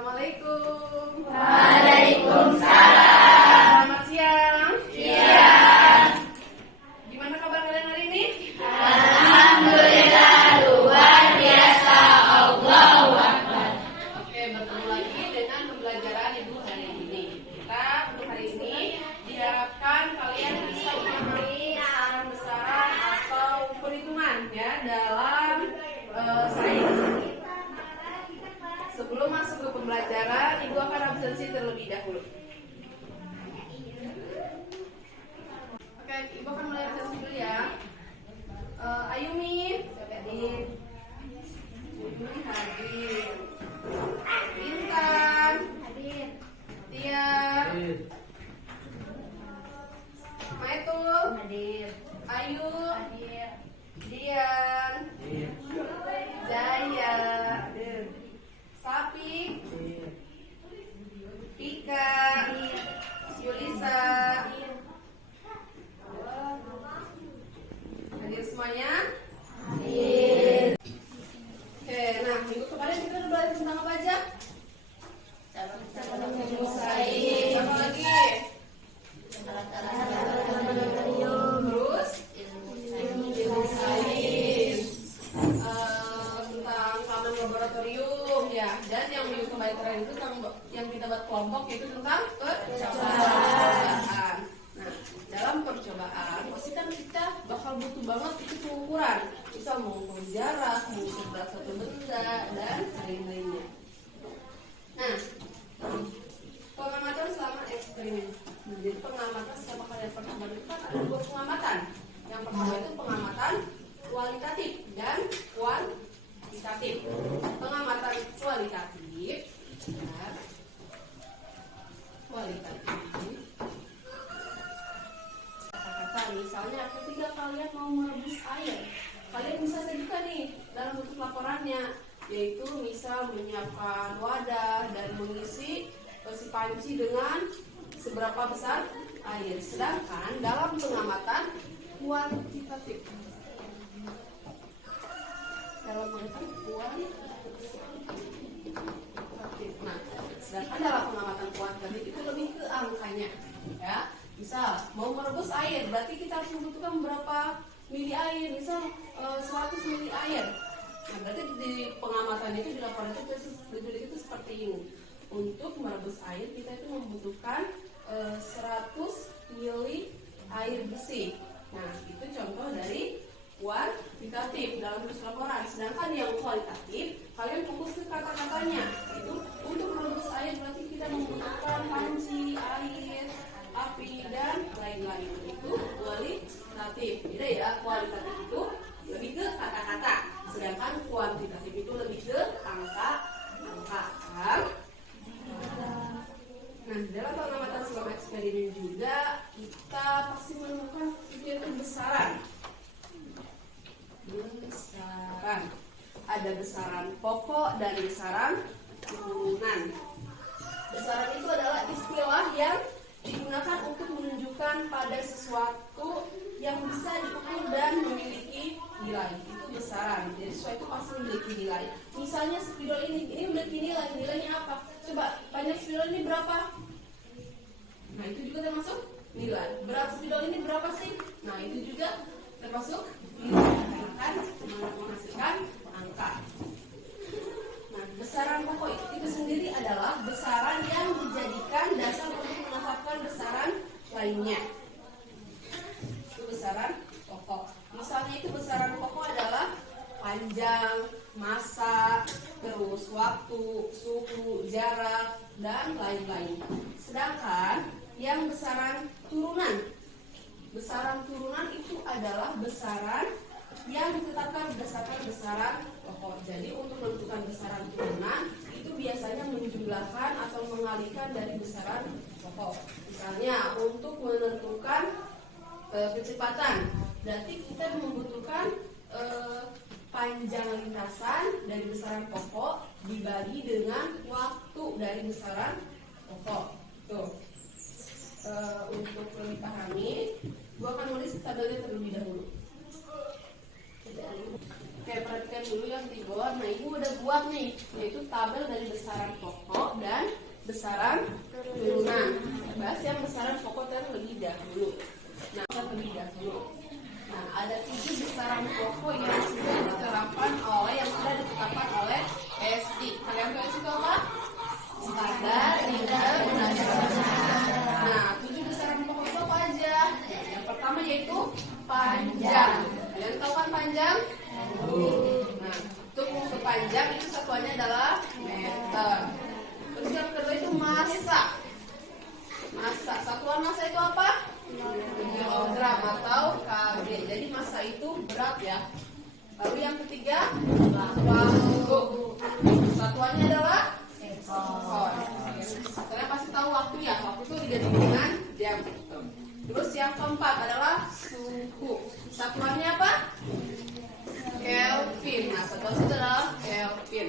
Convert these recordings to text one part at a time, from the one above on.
Assalamualaikum. Waalaikumsalam. Selamat siang. Siang. Gimana kabar kalian hari ini? Alhamdulillah luar biasa. Allahu Akbar. Oke, bertemu lagi dengan pembelajaran Ibu hari ini. Kita untuk hari ini diharapkan kalian bisa memahami besaran-besaran atau perhitungan ya dalam sains. Sebelum masuk ke pembelajaran, Ibu akan absensi terlebih dahulu. Oke, Ibu akan mulai absensi dulu ya. Ayumi, hadir. Ayumi hadir. Intan, hadir. Tia, Maetul, hadir. Ayu, hadir. Dian, Jaya, hadir. Sapi, Ika, Yulisa, hadir semuanya? Hadir. Oke, nah minggu kemarin kita udah belajar tentang apa aja? Sains. Apa lagi? Terus ilmu sains. Tentang halaman laboratorium ya. Dan yang minggu kemarin terakhir itu tentang yang kita buat kelompok itu tentang percobaan. Nah, dalam percobaan pasti kan kita bakal butuh banget itu pengukuran. Bisa mengukur jarak, mengukur berat satu benda dan lain-lainnya. Nah, pengamatan selama eksperimen. Jadi pengamatan selama kalian percobaan itu kan ada dua pengamatan. Yang pertama itu pengamatan kualitatif dan kuantitatif. Pengamatan kualitatif ya, kata-kata misalnya ketika kalian mau merebus air, kalian bisa sajikan nih dalam bentuk laporannya, yaitu misal menyiapkan wadah dan mengisi si panci dengan seberapa besar air. Sedangkan dalam pengamatan kuantitatif, nah, sedangkan dalam pengamatan kuantitatif itu lebih ke angkanya, ya. Misal mau merebus air, berarti kita harus membutuhkan berapa mili air, misal 100 mili air. Nah, berarti di pengamatannya itu di laporan itu ditulis itu seperti ini. Untuk merebus air kita itu membutuhkan 100 mili air bersih. Nah, itu contoh dari kuantitatif dalam tulis laporan. Sedangkan yang kualitatif, kalian fokus ke kata-katanya. Itu untuk merebus air berarti kita membutuhkan panci, air, api, dan lain-lain. Itu kualitatif. Beda ya, kualitatif itu lebih ke kata-kata. Sedangkan kuantitatif itu lebih ke angka-angka. Nah, dalam pengamatan selama eksperimen juga kita pasti menemukan itu besaran. Ada besaran pokok dan besaran turunan. Besaran itu adalah istilah yang digunakan untuk menunjukkan pada sesuatu yang bisa diukur dan memiliki nilai. Itu besaran. Jadi sesuatu pasti memiliki nilai. Misalnya spidol ini memiliki nilai. Nilainya apa? Coba banyak spidol ini berapa? Nah, itu juga termasuk nilai. Berat spidol ini berapa sih? Nah, itu juga termasuk nilai. Akan menghasilkan angka. Nah, besaran pokok itu sendiri adalah besaran yang dijadikan dasar untuk menetapkan besaran lainnya. Itu besaran pokok. Misalnya itu besaran pokok adalah panjang, massa, terus waktu, suhu, jarak, dan lain-lain. Sedangkan yang besaran turunan itu adalah besaran yang ditetapkan berdasarkan besaran pokok. Jadi untuk menentukan besaran turunan itu biasanya menjumlahkan atau mengalihkan dari besaran pokok. Misalnya untuk menentukan kecepatan, berarti kita membutuhkan panjang lintasan dari besaran pokok dibagi dengan waktu dari besaran pokok. Tuh. Untuk lebih pahami, gua akan nulis tabelnya terlebih dahulu. Oke, perhatikan dulu yang di bawah. Nah, ibu udah buat nih, yaitu tabel dari besaran pokok besaran turunan. Bahas yang besaran pokok terlebih dahulu. Nah, ada 7 besaran pokok yang sudah diterapkan sudah ditetapkan oleh SI. Kalian tahu SI itu apa? Standar internasional. Nah, 7 besaran pokok itu apa aja? Yang pertama yaitu panjang. Kalian tahu kan panjang? Nah, untuk mengukur panjang itu satuannya adalah meter. Terus yang kedua itu massa. Satuan massa itu apa? Kilogram atau kg. Jadi massa itu berat ya. Lalu yang ketiga waktu. Satuannya adalah sekon. Kalian pasti tahu waktu ya. Waktu itu diganti dengan jam. Terus yang keempat adalah suhu. Satuannya apa? Kelvin. Nah, satuan itu adalah Kelvin.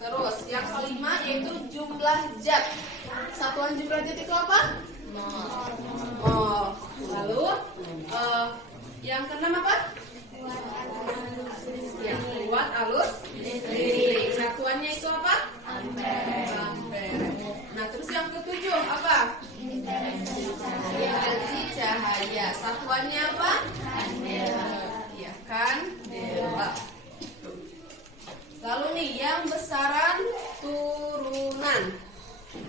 Terus yang kelima yaitu jumlah zat. Satuan jumlah zat itu apa? Mol. Lalu yang keenam apa? Ya, watt alus listrik. Satuannya itu apa? Ampere. Nah, terus yang ketujuh apa? Intensi cahaya. Satuannya apa? Ya, kandela. Lalu nih yang besaran turunan.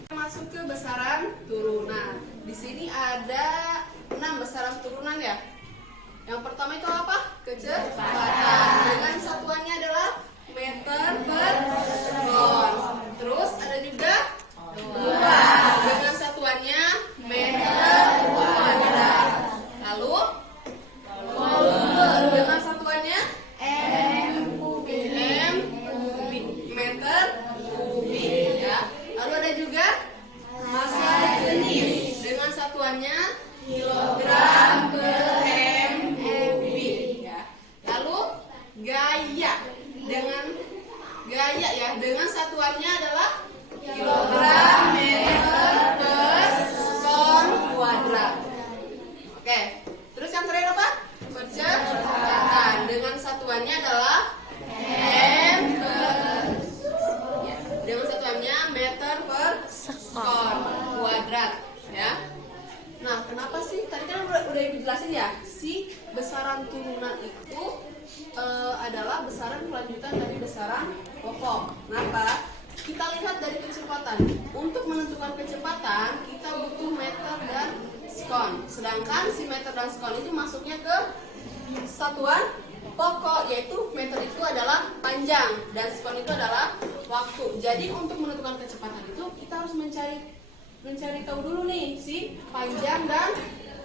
Masuk ke besaran turunan. Di sini ada 6 besaran turunan ya. Yang pertama itu apa? Kecepatan. Dengan satuannya adalah meter per sekon. Terus ada juga luas. Dengan satuannya meter kuadrat. Lalu volume dengan satuannya meter kubik ya. Lalu ada juga massa jenis dengan satuannya kilogram per m kubik ya. Lalu gaya dengan satuannya adalah kilogram meter per sekon kuadrat. Oke. Terus yang terakhir apa? Percepatan dengan satuannya adalah dengan satuannya meter per sekon kuadrat ya. Nah, kenapa sih tadi kan udah dijelasin ya, si besaran turunan itu adalah besaran kelanjutan dari besaran pokok. Kenapa? Kita lihat dari kecepatan. Untuk menentukan kecepatan kita butuh meter dan sekon. Sedangkan si meter dan sekon itu masuknya ke satuan pokok, yaitu meter itu adalah panjang dan sekon itu adalah waktu. Jadi untuk menentukan kecepatan itu kita harus mencari tahu dulu nih si panjang dan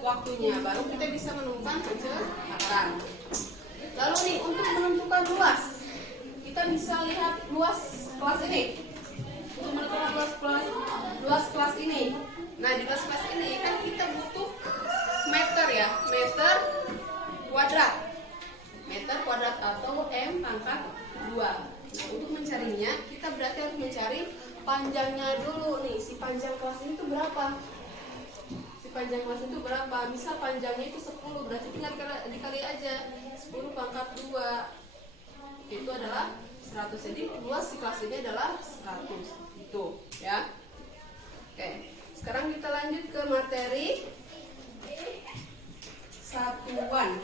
waktunya, baru kita bisa menemukan kecepatan. Lalu nih untuk menentukan luas, kita bisa lihat luas kelas ini. Untuk menentukan luas kelas ini. Nah, di luas kelas ini kan kita butuh meter ya, meter kuadrat atau m pangkat 2. Nah, untuk mencarinya kita berarti harus mencari panjangnya dulu nih. Si panjang kelas ini tuh berapa? Misal panjangnya itu 10, berarti tinggal dikali aja 10 pangkat 2 itu adalah 100. Jadi luas si kelas ini adalah 100 itu ya. Oke, sekarang kita lanjut ke materi satuan.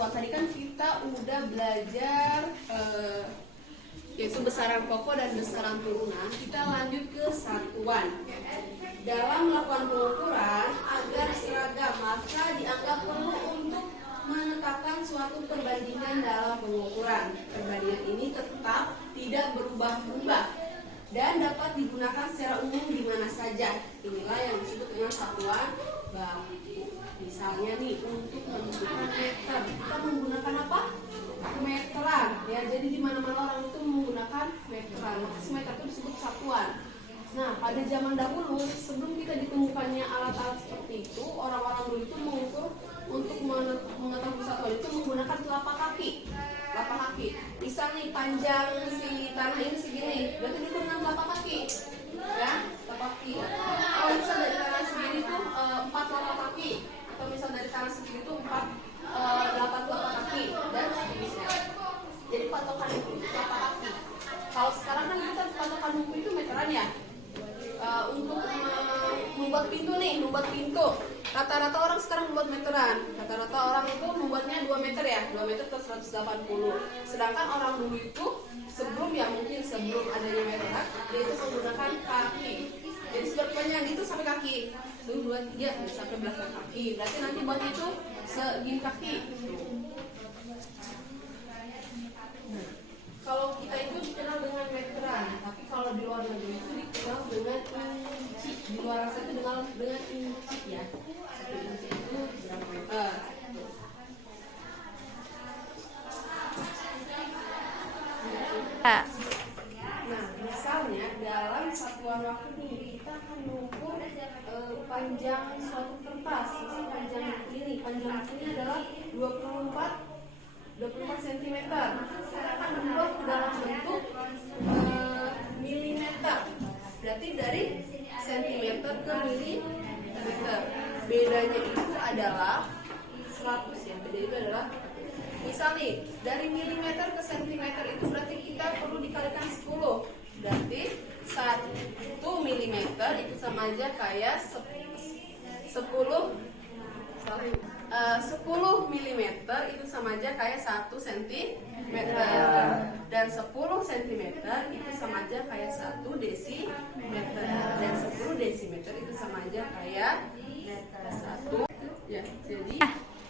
Tadi kan kita udah belajar yaitu besaran pokok dan besaran turunan. Kita lanjut ke satuan. Dalam melakukan pengukuran agar seragam, maka dianggap perlu untuk menetapkan suatu perbandingan dalam pengukuran. Perbandingan ini tetap tidak berubah-ubah dan dapat digunakan secara umum di mana saja. Inilah yang disebut dengan satuan baku. Misalnya nih, untuk menentukan meter, kita menggunakan apa? Meteran. Ya, jadi di mana-mana orang itu menggunakan meteran. Maka si meter itu disebut satuan. Nah, pada zaman dahulu, sebelum kita ditemukannya alat-alat seperti itu, orang-orang dulu itu mengukur untuk mengetahui satuan itu menggunakan telapak kaki. Misal nih, panjang si tanah ini segini, berarti diukur dengan telapak kaki. Ya, telapak kaki. Kalau misal dari tanah segini tuh 4 telapak kaki, atau misal dari tanah segini tuh 8 telapak kaki, dan seterusnya. Jadi patokan itu telapak kaki. Kalau sekarang kan kita patokan buku itu meteran ya. Untuk membuat pintu nih, membuat pintu. Rata-rata orang sekarang membuat meteran. Rata-rata orang itu membuatnya 2 meter ya, 2 meter atau 180. Sedangkan orang dulu itu sebelum adanya meteran, dia itu menggunakan kaki. Jadi seberapa panjang itu sampai kaki. 1, 2, 3 sampai belakang kaki. Berarti nanti buat itu segini kaki. Kalau kita itu dikenal dengan meteran, tapi kalau di luar negeri itu dikenal dengan inci. Di luar sana itu dengan inci ya. 1 inci itu berapa meter? Nah, misalnya dalam satuan waktu nih kita akan mengukur panjang suatu kertas. Misal panjang ini adalah 24 cm. Kita akan membuat dalam bentuk milimeter. Berarti dari sentimeter ke milimeter. Bedanya itu adalah 100 ya. Beda itu adalah misal nih dari milimeter ke sentimeter itu berarti kita perlu dikalikan 10. Berarti 1 milimeter itu sama aja kayak 10 mm itu sama aja kayak 1 cm. Dan 10 cm itu sama aja kayak 1 desimeter. Dan 10 desimeter itu sama aja kayak 1 ya. Jadi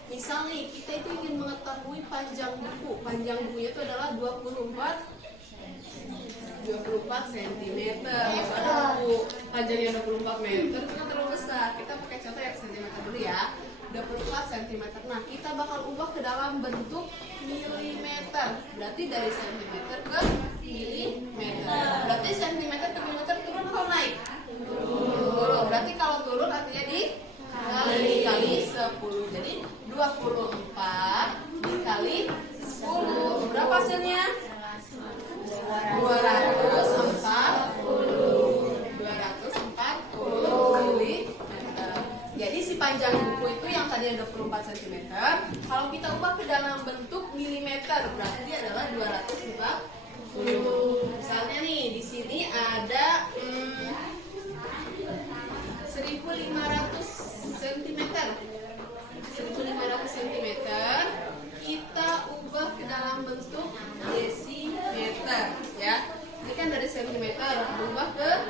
misal nih kita itu ingin mengetahui panjang buku. Panjang bukunya itu adalah 24 cm. Ada buku panjangnya 24 meter itu kan terlalu besar. Kita pakai contoh yang cm dulu ya. 24 cm. Nah, kita bakal ubah ke dalam bentuk milimeter. Berarti dari cm ke milimeter. Berarti cm ke milimeter turun atau naik? Turun. Berarti kalau turun artinya dikali 10. Jadi 24 dikali 10. Berapa hasilnya? 240 milimeter. Jadi si panjang buku itu yang tadinya 24 cm, kalau kita ubah ke dalam bentuk milimeter berarti dia adalah 240. Misalnya nih di sini ada 1500 cm. 1500 cm kita ubah ke dalam bentuk desimeter ya. Ini kan dari sentimeter berubah ke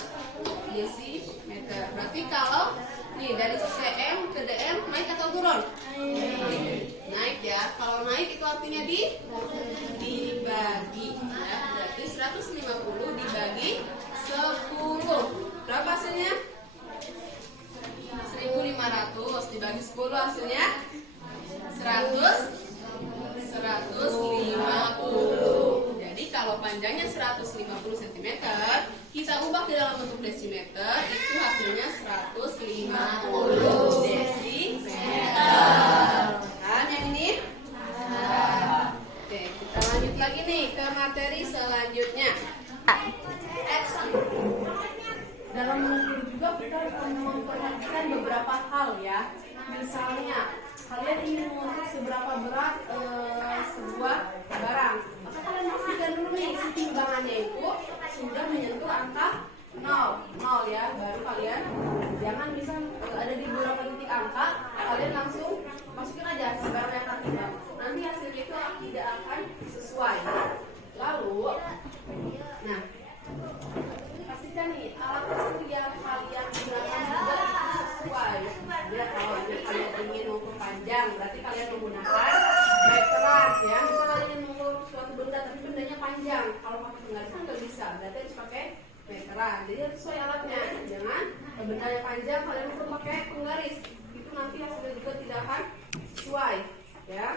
desimeter. Berarti kalau nih dari cm ke dm naik atau turun? Naik ya. Kalau naik itu artinya dibagi ya. Berarti 150 dibagi 10. Berapa hasilnya? 1500 dibagi 10 hasilnya 150. Jadi kalau panjangnya 150 cm, kita ubah ke dalam bentuk desimeter, itu hasilnya 150 desimeter. Kan yang ini? Oke, kita lanjut lagi nih ke materi selanjutnya. Dalam mengukur juga kita memperhatikan beberapa hal ya. Misalnya kalian ingin mengukur seberapa berat sebuah barang, maka kalian pastikan dulu nih si timbangannya itu sudah menyentuh angka 0 ya. Baru kalian jangan bisa ada di beberapa titik angka, kalian langsung masukin aja sebarang yang akan timbang. Nanti hasilnya itu tidak akan sesuai. Lalu, nah pastikan nih alat yang kalian gunakan juga sesuai. Ya, kalau kalian ingin mengukur panjang, berarti kalian menggunakan meteran ya. Misal kalian ingin mengukur suatu benda tapi bendanya panjang, kalau pakai penggaris kan nggak bisa, berarti harus pakai meteran. Jadi harus sesuai alatnya. Jangan bendanya panjang kalian ukur pakai penggaris, itu nanti hasilnya juga tidak akan sesuai ya.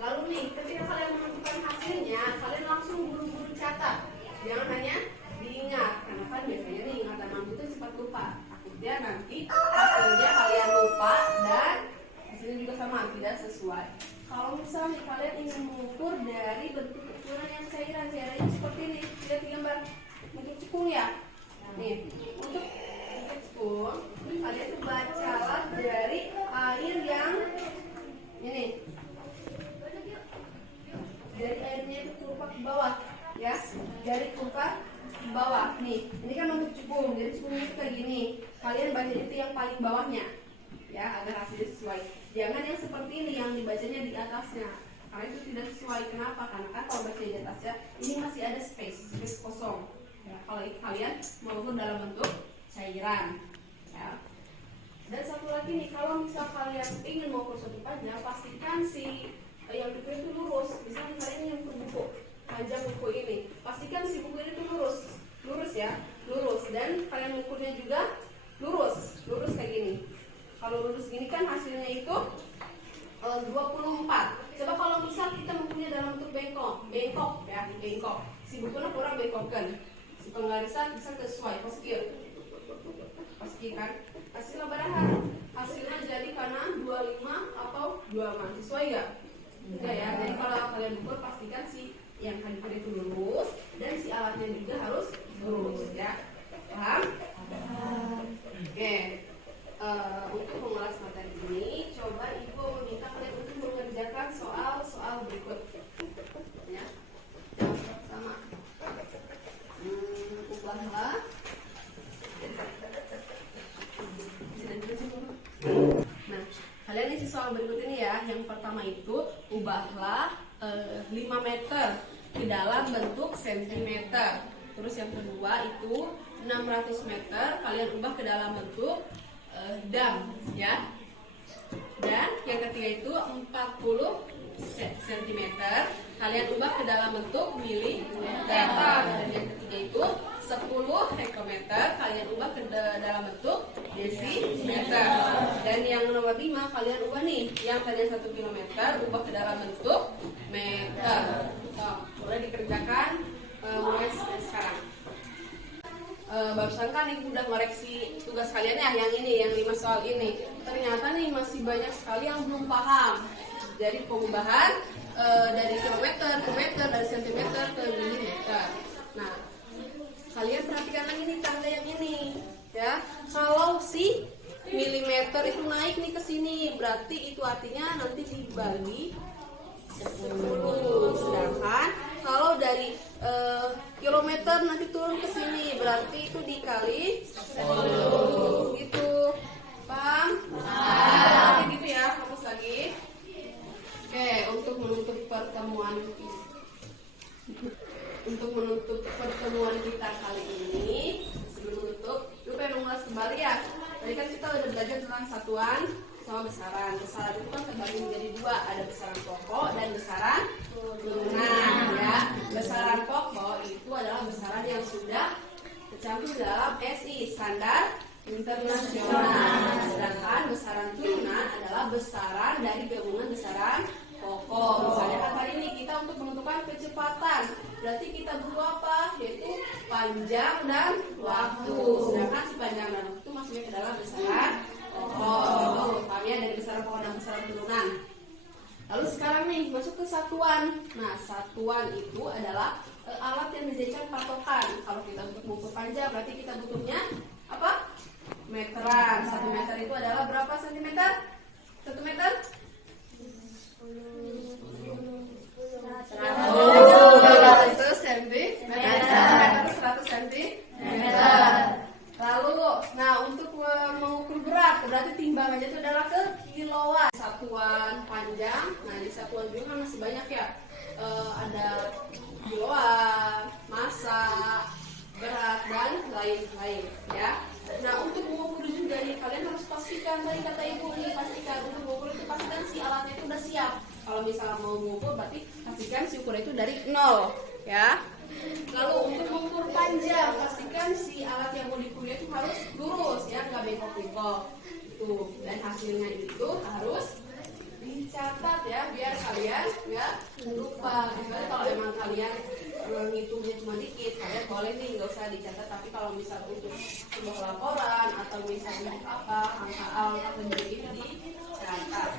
Lalu nih, ketika kalian menentukan hasilnya, kalian langsung buru-buru catat. Jangan hanya diingat, karena kan biasanya nih ingatan mampu itu cepat lupa. Takutnya nanti hasilnya kalian lupa dan hasilnya juga sama, tidak sesuai. Kalau misalnya kalian ingin mengukur dari bentuk ukuran yang cairannya seperti ini, lihat di gambar bentuk cekung ya. Nih, untuk cekung, kalian tuh bacalah dari air yang ini. Dari airnya itu tumpah ke bawah, ya. jari kelingkar bawah. Nih, ini kan bentuk cukung, jadi cukungnya itu kayak gini. Kalian baca itu yang paling bawahnya, ya, agar hasilnya sesuai. Jangan yang seperti ini yang dibacanya di atasnya, karena itu tidak sesuai. Kenapa? Karena kan kalau baca di atasnya, ini masih ada space kosong. Ya, kalau kalian mengukur dalam bentuk cairan, ya. Dan satu lagi nih, kalau misal kalian ingin mengukur suatu panjang, pastikan si yang buku itu lurus. Misalnya kalian yang buku panjang buku ini, pastikan si buku ini tuh lurus ya, lurus. Dan kalian mengukurnya juga lurus kayak gini. Kalau lurus gini kan hasilnya itu 24. Coba kalau misal kita mengukurnya dalam bentuk bengkok ya, bengkok. Si bukunya kurang bengkokkan. Si penggarisan bisa sesuai, pasti kan. Hasilnya berapa? Hasilnya jadi kanan 25 atau 24. Sesuai nggak? Enggak ya. Jadi kalau kalian ukur pastikan si yang kalian itu lurus dan si alatnya juga harus lurus ya. Paham? Oke. Untuk mengulas materi ini, coba Ibu meminta kalian untuk mengerjakan soal berikut. Ya. Sama. Ubahlah. Nah, kalian isi soal berikut ini ya. Yang pertama itu, ubahlah 5 meter ke dalam bentuk sentimeter. Terus yang kedua itu 600 meter kalian ubah ke dalam bentuk dam ya. Dan yang ketiga itu 40 cm kalian ubah ke dalam bentuk milimeter. Dan yang ketiga itu 10 hektometer kalian ubah ke dalam bentuk desimeter. Dan yang nomor 5 kalian ubah nih, yang tadi 1 km ubah ke dalam bentuk meter. Boleh dikerjakan mulai sekarang. Barusan kan Ibu udah ngoreksi tugas kalian ya, yang ini, yang 5 soal ini. Ternyata nih masih banyak sekali yang belum paham. Jadi pengubahan dari kilometer ke meter, dari sentimeter ke milimeter. Nah, kalian perhatikan lagi nih tanda yang ini, ya. Kalau si milimeter itu naik nih ke sini, berarti itu artinya nanti dibagi 10. Sedangkan kalau dari kilometer nanti turun ke sini, berarti itu dikali 10. Gitu. Paham? Gitu ya, fokus lagi. Oke, untuk menutup pertemuan kita kali ini, sebelum menutup, lu pengen mengulas kembali ya. Tadi kan kita udah belajar tentang satuan sama besaran. Besaran itu kan terbagi menjadi 2, ada besaran pokok dan besaran turunan ya. Besaran pokok itu adalah besaran yang sudah tercantum dalam SI, standar internasional. Sedangkan besaran turunan adalah besaran dari gabungan besaran pokok. Misalnya kan hari ini kita untuk menentukan kecepatan, berarti kita butuh apa? Yaitu panjang dan waktu. Sedangkan si panjang dan waktu masuknya ke dalam besaran pokok. Paham ya, dari besaran pokok dan besaran turunan. Lalu sekarang nih masuk ke satuan. Nah, satuan itu adalah alat yang dijadikan patokan. Kalau kita untuk mengukur panjang, berarti kita butuhnya apa? Meteran. 1 meter itu adalah berapa sentimeter? 1 meter? 100 cm. 100 cm. Lalu, nah untuk mengukur berat, berarti timbangannya itu adalah ke kilowatt. Satuan panjang, nah di satuan juga kan masih banyak ya. Ada kilowatt, massa, berat, dan lain-lain ya. Nah untuk mengukur juga nih, kalian harus pastikan, tadi kata Ibu nih, pastikan untuk mengukur itu pastikan si alatnya itu udah siap. Kalau misalnya mau mengukur, berarti pastikan si ukuran itu dari 0 ya. Lalu untuk mengukur panjang, pastikan si alat yang mau diukur itu harus lurus ya, nggak bengkok-bengkok. Tuh, dan hasilnya itu harus dicatat ya, biar kalian nggak lupa. Misalnya kalau emang kalian ngitungnya cuma dikit, kalian boleh nih nggak usah dicatat. Tapi kalau misal untuk sebuah laporan atau misalnya apa angka-angka atau begitu dicatat.